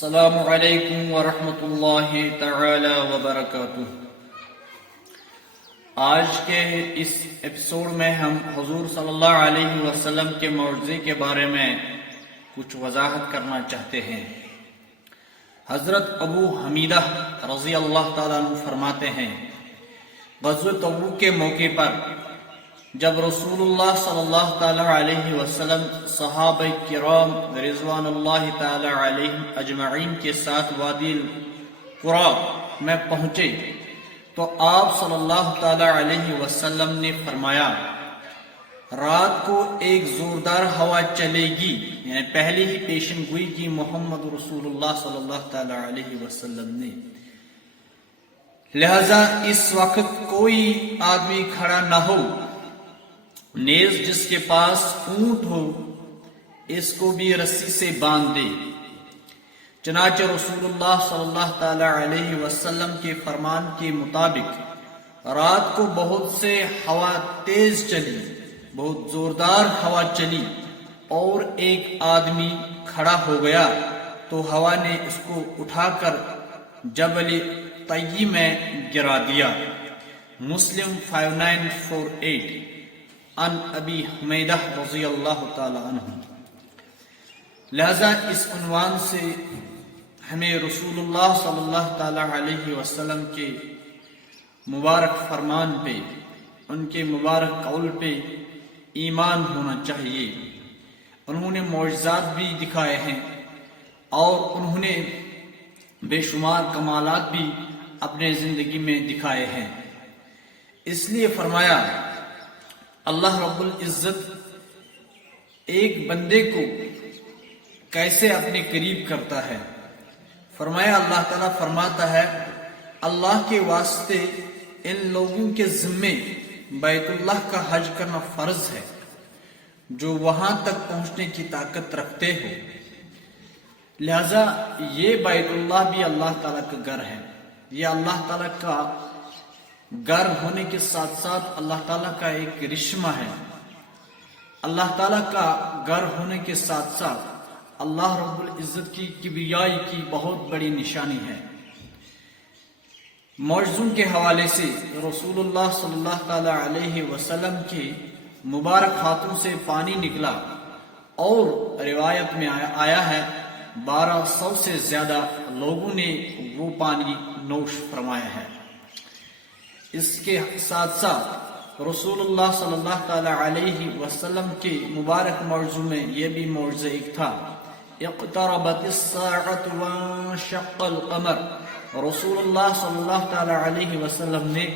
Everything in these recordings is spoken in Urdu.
السلام علیکم ورحمۃ اللہ تعالی وبرکاتہ۔ آج کے اس ایپیسوڈ میں ہم حضور صلی اللہ علیہ وسلم کے معجزے کے بارے میں کچھ وضاحت کرنا چاہتے ہیں۔ حضرت ابو حمیدہ رضی اللہ تعالیٰ عنہ فرماتے ہیں، غزوہ تبوک کے موقع پر جب رسول اللہ صلی اللہ تعالی علیہ وسلم صحابہ کرام رضوان اللہ تعالی علیہم اجمعین کے ساتھ وادی القرا میں پہنچے تو آپ صلی اللہ تعالی علیہ وسلم نے فرمایا، رات کو ایک زوردار ہوا چلے گی، یعنی پہلی ہی پیشن گوئی کی محمد رسول اللہ صلی اللہ تعالی علیہ وسلم نے، لہذا اس وقت کوئی آدمی کھڑا نہ ہو، نیز جس کے پاس اونٹ ہو اس کو بھی رسی سے باندھ دے۔ چنانچہ رسول اللہ صلی اللہ تعالی علیہ وسلم کے فرمان کے مطابق رات کو بہت سے ہوا تیز چلی، بہت زوردار ہوا چلی اور ایک آدمی کھڑا ہو گیا تو ہوا نے اس کو اٹھا کر جبل طی میں گرا دیا۔ مسلم 5948 عن ابی حمیدہ رضی اللہ تعالی عنہ۔ لہذا اس عنوان سے ہمیں رسول اللہ صلی اللہ تعالی علیہ وسلم کے مبارک فرمان پہ، ان کے مبارک قول پہ ایمان ہونا چاہیے۔ انہوں نے معجزات بھی دکھائے ہیں اور انہوں نے بے شمار کمالات بھی اپنے زندگی میں دکھائے ہیں۔ اس لیے فرمایا، اللہ رب العزت ایک بندے کو کیسے اپنے قریب کرتا ہے۔ فرمایا، اللہ تعالیٰ فرماتا ہے، اللہ کے واسطے ان لوگوں کے ذمے بیت اللہ کا حج کرنا فرض ہے جو وہاں تک پہنچنے کی طاقت رکھتے ہو۔ لہذا یہ بیت اللہ بھی اللہ تعالیٰ کا گھر ہے۔ یہ اللہ تعالیٰ کا گھر ہونے کے ساتھ ساتھ اللہ تعالیٰ کا ایک رشمہ ہے۔ اللہ تعالیٰ کا گھر ہونے کے ساتھ ساتھ اللہ رب العزت کی کبریائی کی بہت بڑی نشانی ہے۔ معجزوں کے حوالے سے رسول اللہ صلی اللہ تعالی علیہ وسلم کے مبارک ہاتھوں سے پانی نکلا اور روایت میں آیا ہے 1200 سے زیادہ لوگوں نے وہ پانی نوش فرمایا ہے۔ اس کے ساتھ ساتھ رسول اللہ صلی اللہ تعالی علیہ وسلم کے مبارک معجزوں میں یہ بھی معجزہ ایک تھا، اقتربت الساعۃ وانشق القمر۔ رسول اللہ صلی اللہ تعالی علیہ وسلم نے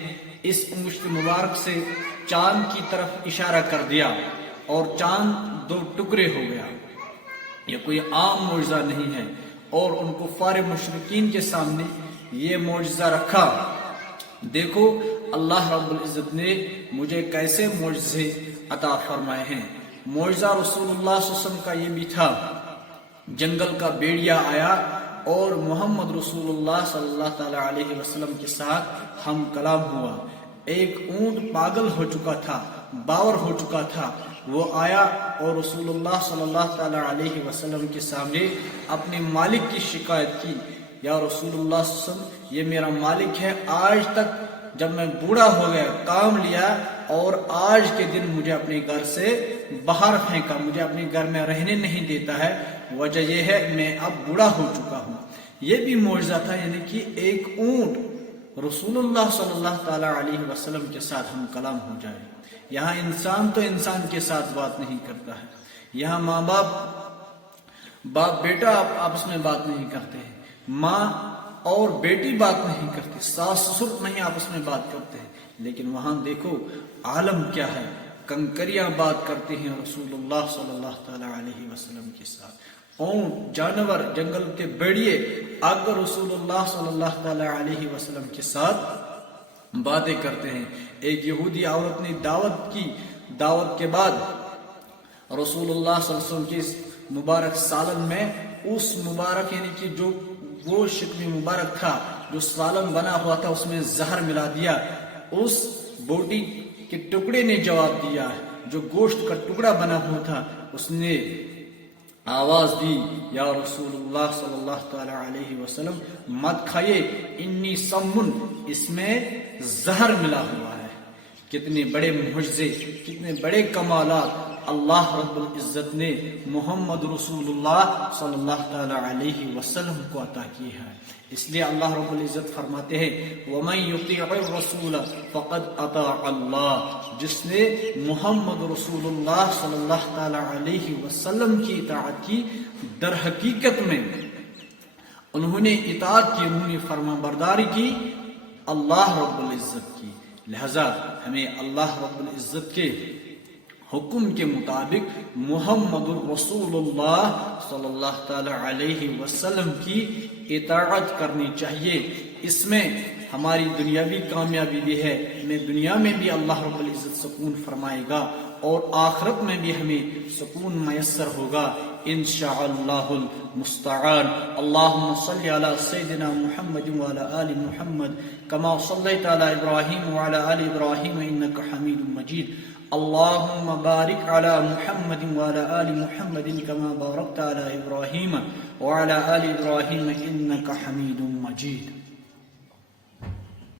اس انگشت مبارک سے چاند کی طرف اشارہ کر دیا اور چاند دو ٹکڑے ہو گیا۔ یہ کوئی عام معجزہ نہیں ہے اور ان کفار مشرکین کے سامنے یہ معجزہ رکھا، دیکھو اللہ رب العزت نے مجھے کیسے معجزے عطا فرمائے ہیں۔ معجزہ رسول اللہ صلی اللہ علیہ وسلم کا یہ بھی تھا، جنگل کا بیڑیا آیا اور محمد رسول اللہ صلی اللہ تعالی علیہ وسلم کے ساتھ ہم کلام ہوا۔ ایک اونٹ پاگل ہو چکا تھا، باور ہو چکا تھا، وہ آیا اور رسول اللہ صلی اللہ تعالی علیہ وسلم کے سامنے اپنے مالک کی شکایت کی، یا رسول اللہ صلی اللہ علیہ وسلم، یہ میرا مالک ہے، آج تک جب میں بوڑھا ہو گیا کام لیا اور آج کے دن مجھے اپنے گھر سے باہر پھینکا، مجھے اپنے گھر میں رہنے نہیں دیتا ہے، وجہ یہ ہے میں اب بوڑھا ہو چکا ہوں۔ یہ بھی معجزہ تھا، یعنی کہ ایک اونٹ رسول اللہ صلی اللہ تعالی علیہ وسلم کے ساتھ ہم کلام ہو جائے۔ یہاں انسان تو انسان کے ساتھ بات نہیں کرتا ہے، یہاں ماں باپ بیٹا آپس میں بات نہیں کرتے ہیں، ماں اور بیٹی بات نہیں کرتے، ساس سسر نہیں آپس میں بات کرتے ہیں، لیکن وہاں دیکھو عالم کیا ہے، کنکریاں بات کرتے ہیں رسول اللہ صلی اللہ تعالی علیہ وسلم کے ساتھ، اونٹ، جانور، جنگل کے بیڑیے آ کر رسول اللہ صلی اللہ تعالی علیہ وسلم کے ساتھ باتیں کرتے ہیں۔ ایک یہودی عورت نے دعوت کی، دعوت کے بعد رسول اللہ صلی اللہ علیہ وسلم کے مبارک سالن میں اس مبارک، یعنی کہ جو وہ شکل مبارک تھا، جو سالن بنا ہوا تھا، اس میں زہر ملا دیا۔ اس بوٹی کے ٹکڑے نے جواب دیا، جو گوشت کا ٹکڑا بنا ہوا تھا، اس نے آواز دی یا رسول اللہ صلی اللہ تعالی علیہ وسلم مت کھائیے، انی سمن، اس میں زہر ملا ہوا ہے۔ کتنے بڑے معجزے، کتنے بڑے کمالات اللہ رب العزت نے محمد رسول اللہ صلی اللہ تعالی علیہ وسلم کو عطا کی ہے۔ اس لیے اللہ رب العزت فرماتے ہیں وَمَن يُطِيعِ الرَّسُولَ فَقَدْ أَطَاعَ اللَّهَ، جس نے محمد رسول اللہ صلی اللہ تعالی علیہ وسلم کی اطاعت کی، در حقیقت میں انہوں نے اطاعت کی، انہوں نے فرما برداری کی اللہ رب العزت کی۔ لہذا ہمیں اللہ رب العزت کے حکم کے مطابق محمد الرسول اللہ صلی اللہ تعالی علیہ وسلم کی اطاعت کرنی چاہیے۔ اس میں ہماری دنیاوی کامیابی بھی ہے، ہمیں دنیا میں بھی اللہ رب العزت سکون فرمائے گا اور آخرت میں بھی ہمیں سکون میسر ہوگا انشاءاللہ المستعان۔ اللہم صلی علی سیدنا محمد وعلی آل محمد کما صلیت علی ابراہیم وعلی آل ابراہیم انک حمید مجید۔ اللہم بارک علی محمد وعلی آل محمد کما بارکت علی ابراہیم وعلی آل ابراہیم انک حمید مجید۔